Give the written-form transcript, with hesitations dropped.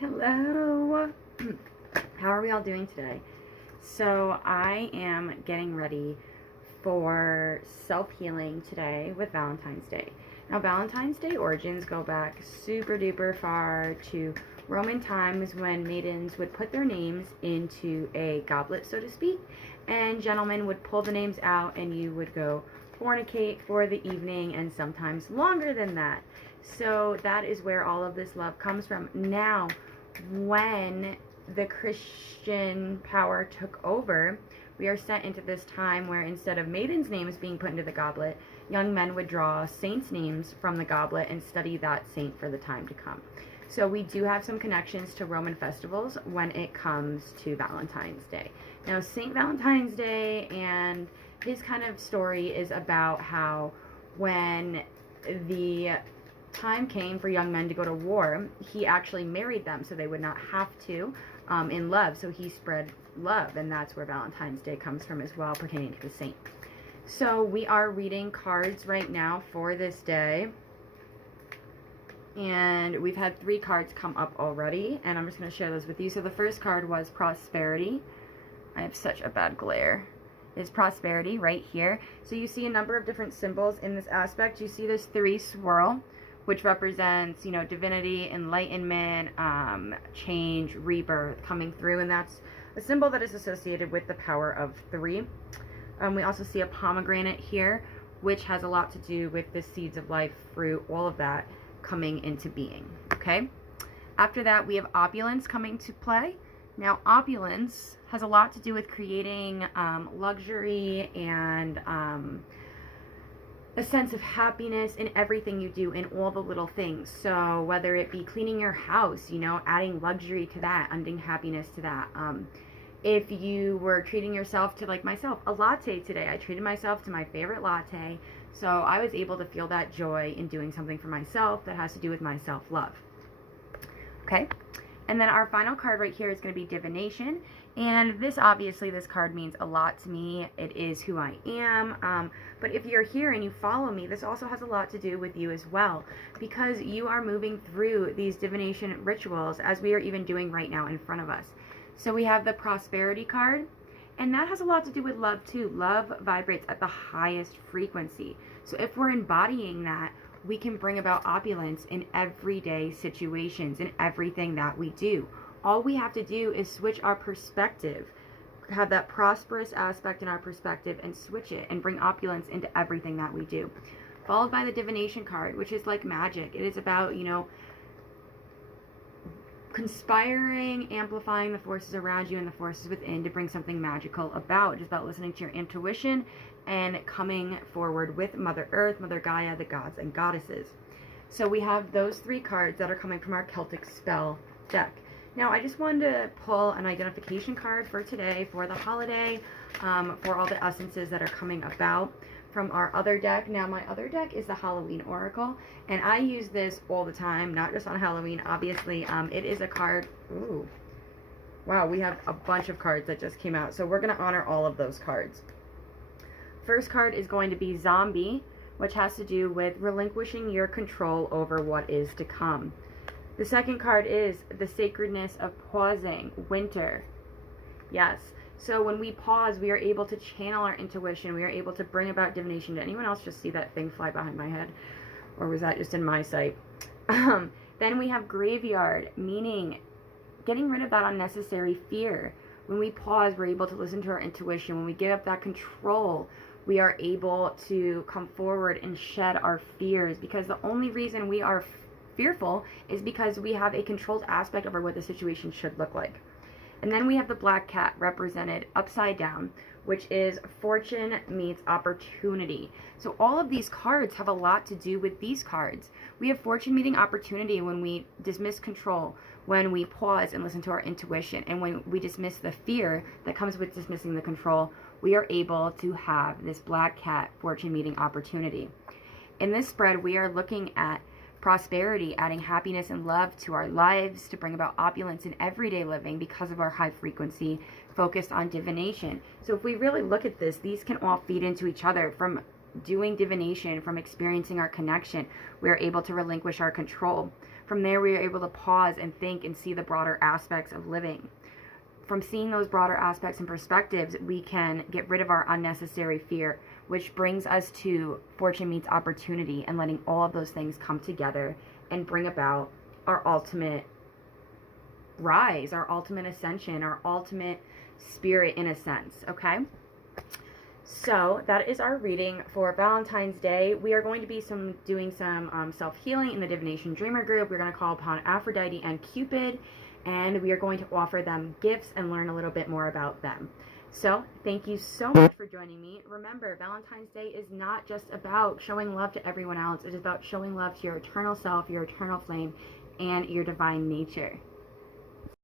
Hello. How are we all doing today? So I am getting ready for self-healing today with Valentine's Day. Now Valentine's Day origins go back super duper far to Roman times when maidens would put their names into a goblet, so to speak, and gentlemen would pull the names out and you would go fornicate for the evening and sometimes longer than that. So that is where all of this love comes from. Now, when the Christian power took over, we are sent into this time where instead of maidens' names being put into the goblet, young men would draw saints' names from the goblet and study that saint for the time to come. So we do have some connections to Roman festivals when it comes to Valentine's Day. Now, Saint Valentine's Day and his kind of story is about how when the time came for young men to go to war, he actually married them so they would not have to in love. So he spread love, and that's where Valentine's Day comes from as well, pertaining to the saint. So we are reading cards right now for this day, and we've had 3 cards come up already, and I'm just going to share those with you. So the first card was prosperity. I have such a bad glare. Is prosperity right here. So you see a number of different symbols in this aspect. You see this 3 swirl, which represents, you know, divinity, enlightenment, change, rebirth coming through, and that's a symbol that is associated with the power of 3. We also see a pomegranate here, which has a lot to do with the seeds of life, fruit, all of that coming into being, okay? After that, we have opulence coming to play. Now, opulence has a lot to do with creating luxury and a sense of happiness in everything you do, in all the little things. So whether it be cleaning your house, you know, adding luxury to that, adding happiness to that. If you were treating yourself to, like myself, a latte today, I treated myself to my favorite latte. So I was able to feel that joy in doing something for myself that has to do with my self-love. Okay? And then our final card right here is going to be divination. And this, obviously, this card means a lot to me. It is who I am. But if you're here and you follow me, this also has a lot to do with you as well. Because you are moving through these divination rituals, as we are even doing right now in front of us. So we have the prosperity card. And that has a lot to do with love, too. Love vibrates at the highest frequency. So if we're embodying that, we can bring about opulence in everyday situations, in everything that we do. All we have to do is switch our perspective, have that prosperous aspect in our perspective, and switch it and bring opulence into everything that we do. Followed by the divination card, which is like magic. It is about, you know, conspiring, amplifying the forces around you and the forces within to bring something magical about. It's about listening to your intuition and coming forward with Mother Earth, Mother Gaia, the gods and goddesses. So we have those 3 cards that are coming from our Celtic spell deck. Now, I just wanted to pull an identification card for today, for the holiday, for all the essences that are coming about from our other deck. Now, my other deck is the Halloween Oracle, and I use this all the time, not just on Halloween, obviously. It is a card. Ooh. Wow, we have a bunch of cards that just came out, so we're going to honor all of those cards. First card is going to be Zombie, which has to do with relinquishing your control over what is to come. The second card is the sacredness of pausing, Winter. Yes. So when we pause, we are able to channel our intuition. We are able to bring about divination. Did anyone else just see that thing fly behind my head? Or was that just in my sight? Then we have Graveyard, meaning getting rid of that unnecessary fear. When we pause, we're able to listen to our intuition. When we give up that control, we are able to come forward and shed our fears. Because the only reason we are fearful is because we have a controlled aspect over what the situation should look like. And then we have the Black Cat, represented upside down, which is fortune meets opportunity. So all of these cards have a lot to do with these cards. We have fortune meeting opportunity when we dismiss control, when we pause and listen to our intuition, and when we dismiss the fear that comes with dismissing the control, we are able to have this Black Cat fortune meeting opportunity. In this spread, we are looking at prosperity, adding happiness and love to our lives to bring about opulence in everyday living because of our high frequency focused on divination. So if we really look at this, these can all feed into each other. From doing divination, from experiencing our connection, we are able to relinquish our control. From there, we are able to pause and think and see the broader aspects of living. From seeing those broader aspects and perspectives, we can get rid of our unnecessary fear, which brings us to fortune meets opportunity and letting all of those things come together and bring about our ultimate rise, our ultimate ascension, our ultimate spirit in a sense, okay? So that is our reading for Valentine's Day. We are going to be doing some self-healing in the Divination Dreamer group. We're going to call upon Aphrodite and Cupid, and we are going to offer them gifts and learn a little bit more about them. So thank you so much for joining me. Remember, Valentine's Day is not just about showing love to everyone else. It is about showing love to your eternal self, your eternal flame, and your divine nature.